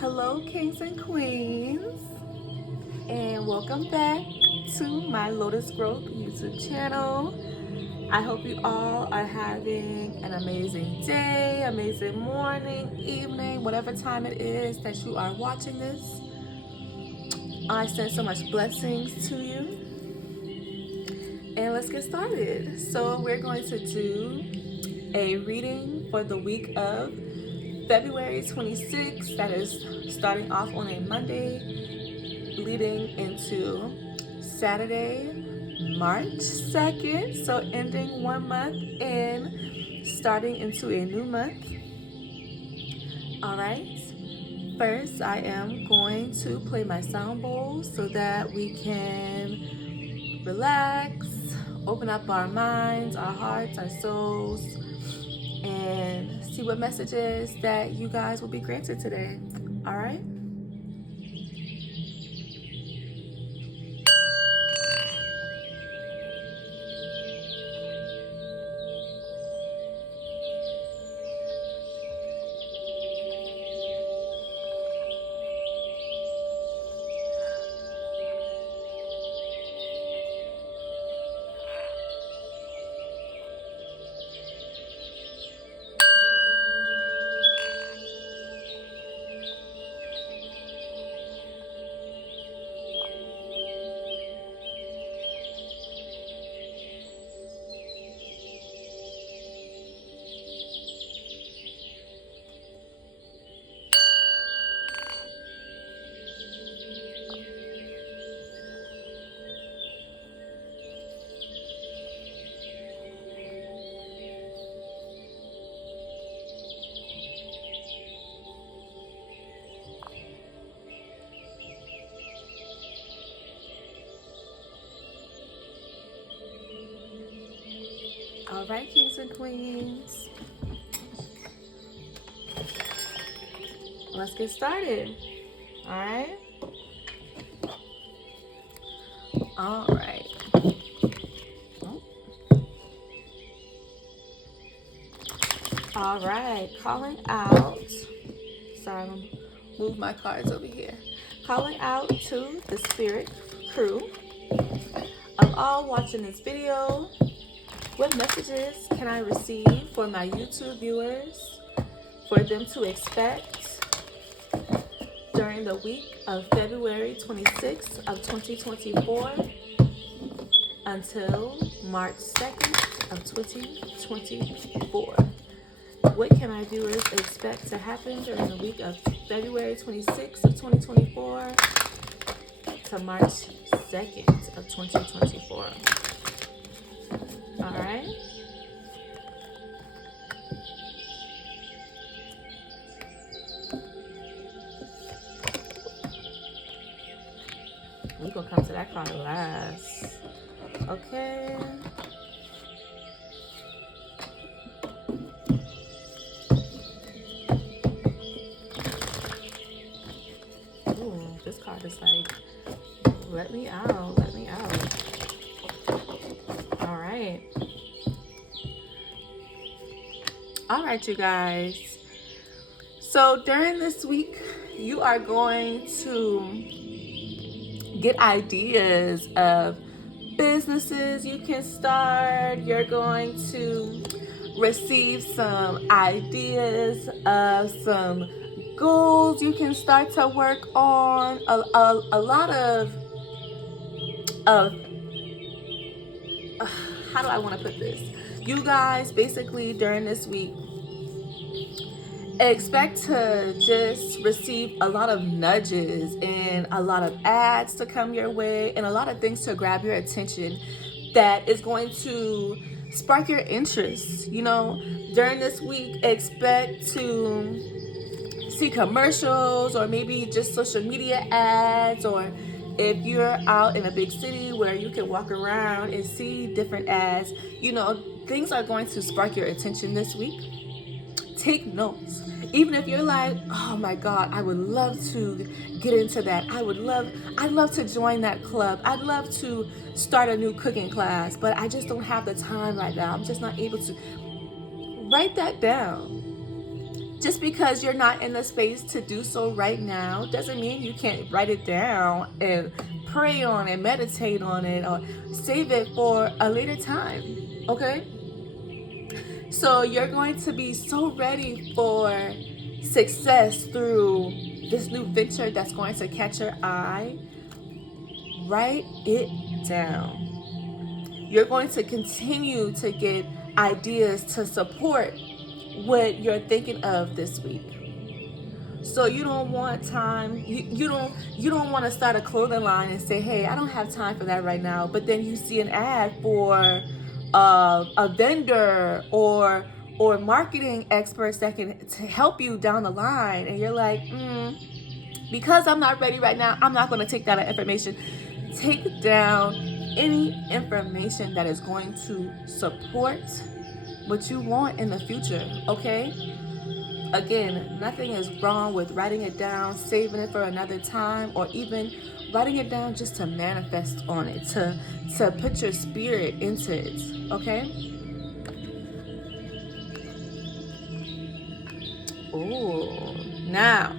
Hello, kings and queens, and welcome back to my Lotus Growth YouTube channel. I hope you all are having an amazing day, amazing morning, evening, whatever time it is that you are watching this. I send so much blessings to you, and let's get started. So we're going to do a reading for the week of February 26th, that is starting off on a Monday, leading into Saturday, March 2nd. So ending one month and starting into a new month. All right. First, I am going to play my sound bowl so that we can relax, open up our minds, our hearts, our souls, and see what messages that you guys will be granted today. All right. All right, kings and queens. Let's get started. All right. All right. Oh. All right. Calling out. Sorry, I'm gonna move my cards over here. Calling out to the spirit crew of all watching this video. What messages can I receive for my YouTube viewers for them to expect during the week of February 26th of 2024 until March 2nd of 2024? What can my viewers expect to happen during the week of February 26th of 2024 to March 2nd of 2024? All right. We're gonna come to that card last. Okay. Ooh, this card is like, let me out, let me out. All right. All right, you guys. So during this week, you are going to get ideas of businesses you can start. You're going to receive some ideas of some goals you can start to work on. A lot of how do I want to put this? You guys basically during this week expect to just receive a lot of nudges and a lot of ads to come your way and a lot of things to grab your attention that is going to spark your interest. You know, during this week, expect to see commercials or maybe just social media ads, or if you're out in a big city where you can walk around and see different ads, you know, things are going to spark your attention this week. Take notes. Even if you're like, oh my God, I would love to get into that. I'd love to join that club. I'd love to start a new cooking class, but I just don't have the time right now. I'm just not able to. Write that down. Just because you're not in the space to do so right now doesn't mean you can't write it down and pray on it, meditate on it, or save it for a later time, okay? So you're going to be so ready for success through this new venture that's going to catch your eye. Write it down. You're going to continue to get ideas to support what you're thinking of this week. So you don't want time, you don't want to start a clothing line and say, hey, I don't have time for that right now. But then you see an ad for a vendor or marketing experts that can help you down the line, and you're like, because I'm not ready right now, I'm not going to take down that information. Take down any information that is going to support what you want in the future, okay? Again, nothing is wrong with writing it down, saving it for another time, or even writing it down just to manifest on it, to put your spirit into it, okay? Oh, now,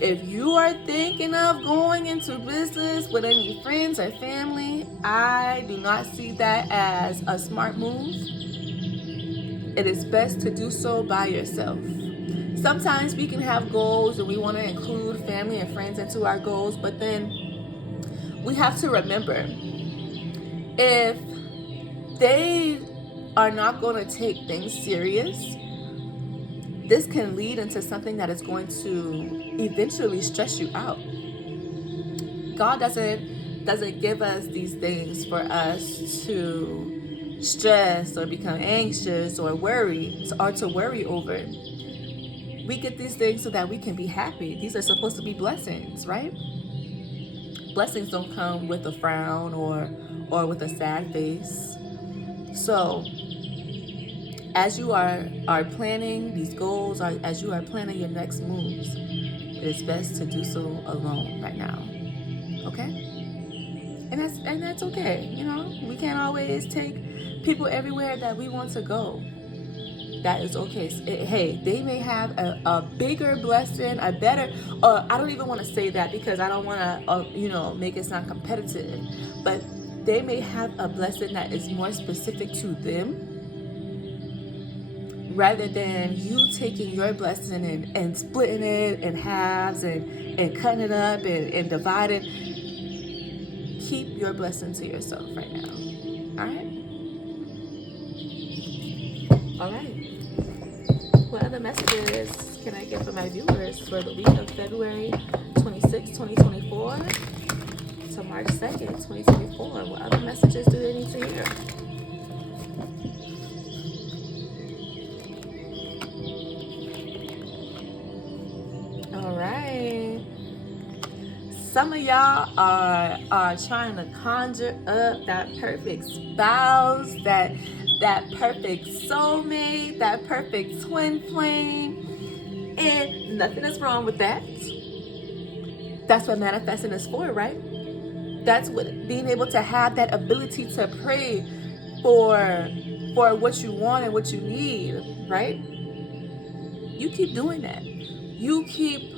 if you are thinking of going into business with any friends or family, I do not see that as a smart move. It is best to do so by yourself. Sometimes we can have goals and we want to include family and friends into our goals, but then we have to remember, if they are not going to take things serious, this can lead into something that is going to eventually stress you out. God doesn't give us these things for us to stress or become anxious or worry or to worry over. We get these things so that we can be happy. These are supposed to be blessings, right? Blessings don't come with a frown or with a sad face. So as you are planning these goals, or as you are planning your next moves, it is best to do so alone right now. Okay? And that's okay. You know, we can't always take people everywhere that we want to go. That is okay. Hey, they may have a bigger blessing, a better, I don't even want to say that because I don't want to, make it sound competitive. But they may have a blessing that is more specific to them, rather than you taking your blessing and splitting it in halves and cutting it up and dividing. Keep your blessing to yourself right now. All right? All right. What other messages can I get for my viewers for the week of February 26, 2024 to March 2nd, 2024? What other messages do they need to hear? All right. Some of y'all are trying to conjure up that perfect spouse, that perfect soulmate, that perfect twin flame, and nothing is wrong with that. That's what manifesting is for, right? That's what being able to have that ability to pray for what you want and what you need, right? You keep doing that. You keep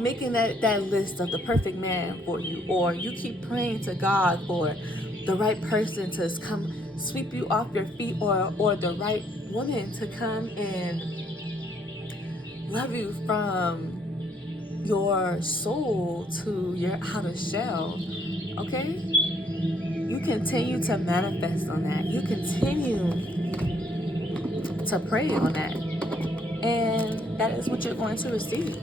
making that list of the perfect man for you, or you keep praying to God for the right person to come sweep you off your feet, or the right woman to come and love you from your soul to your outer shell, okay? You continue to manifest on that. You continue to pray on that. And that is what you're going to receive.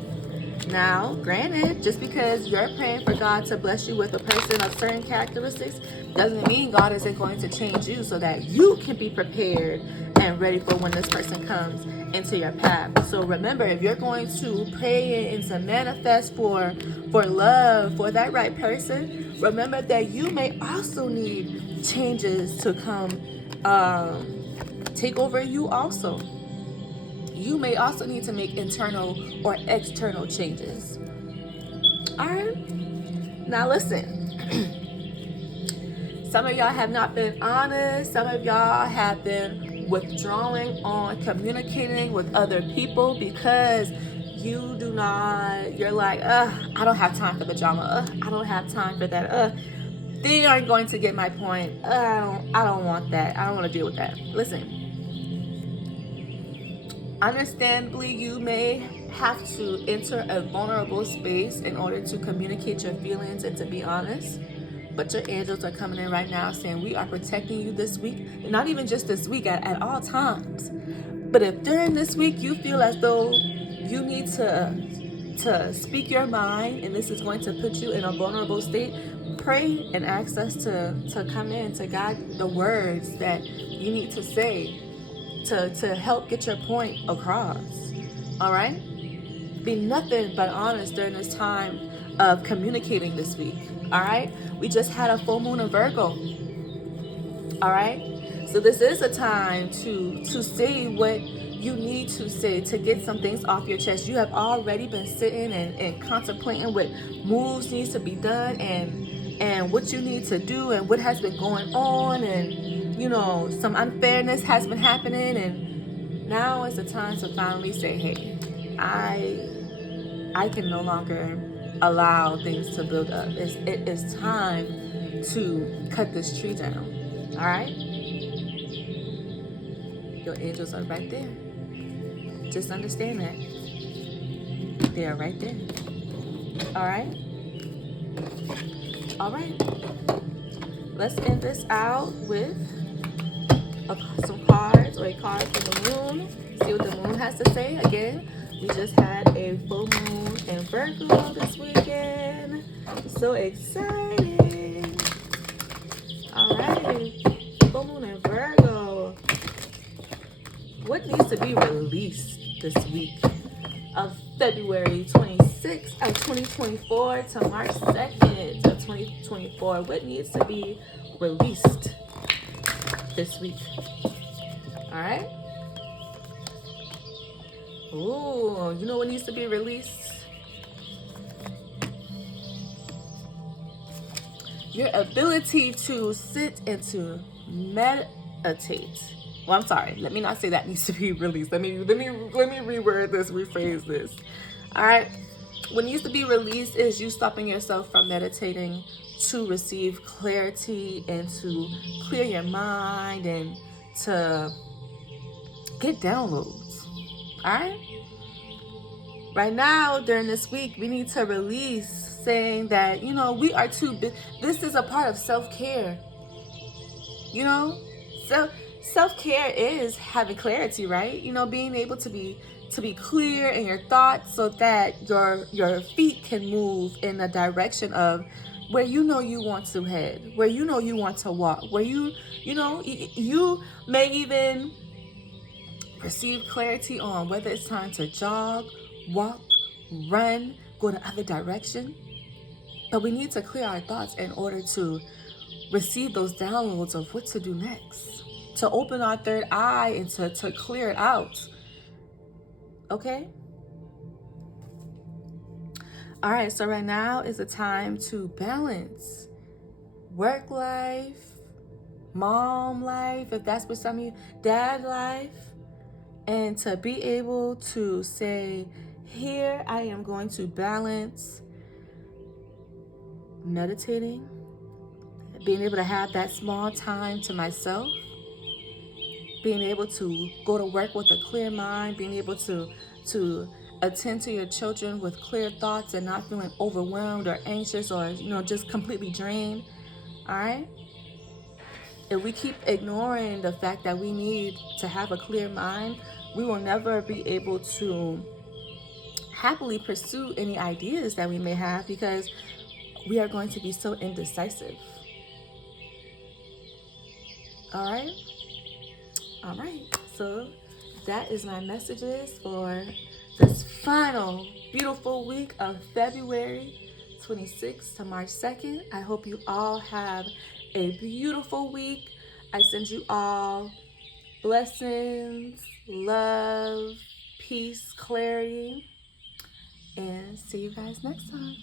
Now, granted, just because you're praying for God to bless you with a person of certain characteristics doesn't mean God isn't going to change you so that you can be prepared and ready for when this person comes into your path. So remember, if you're going to pray and to manifest for love for that right person, remember that you may also need changes to come take over you also. You may also need to make internal or external changes. All right. Now listen. Some of y'all have not been honest. Some of y'all have been withdrawing on communicating with other people because you're like, I don't have time for the drama. I don't have time for that. They aren't going to get my point. I don't want that. I don't want to deal with that. Listen, understandably, you may have to enter a vulnerable space in order to communicate your feelings and to be honest. But your angels are coming in right now saying we are protecting you this week. And not even just this week, at all times. But if during this week you feel as though you need to speak your mind and this is going to put you in a vulnerable state, pray and ask us to come in to guide the words that you need to say to help get your point across. All right? Be nothing but honest during this time of communicating this week. All right? We just had a full moon in Virgo. All right? So this is a time to say what you need to say, to get some things off your chest. You have already been sitting and contemplating what moves needs to be done and what you need to do and what has been going on, and some unfairness has been happening, and now is the time to finally say, hey, I can no longer allow things to build up. It is time to cut this tree down. All right? Your angels are right there. Just understand that. They are right there. All right? All right. Let's end this out with some cards or a card from the moon. See what the moon has to say. Again, we just had a full moon in Virgo this weekend. So exciting. All right. Full moon in Virgo. What needs to be released this week of February 26th of 2024 to March 2nd of 2024? What needs to be released this week? All right. Ooh, you know what needs to be released? Your ability to sit and to meditate. Well, I'm sorry. Let me not say that needs to be released. Let me reword this, rephrase this. All right. What needs to be released is you stopping yourself from meditating to receive clarity and to clear your mind and to get downloads. All right. Right now, during this week, we need to release saying that, we are too big. This is a part of self-care. Self-care is having clarity, right? Being able to be clear in your thoughts so that your feet can move in the direction of where you want to head, where you want to walk, where you may even receive clarity on whether it's time to jog, walk, run, go the other direction. But we need to clear our thoughts in order to receive those downloads of what to do next, to open our third eye and to clear it out. Okay? All right, so right now is the time to balance work life, mom life, if that's what some of you, dad life, and to be able to say, here I am going to balance meditating, being able to have that small time to myself, being able to go to work with a clear mind, being able to attend to your children with clear thoughts and not feeling overwhelmed or anxious or, just completely drained. All right? If we keep ignoring the fact that we need to have a clear mind, we will never be able to happily pursue any ideas that we may have because we are going to be so indecisive. All right? All right. So that is my messages for this final beautiful week of February 26th to March 2nd. I hope you all have a beautiful week. I send you all blessings, love, peace, clarity, and see you guys next time.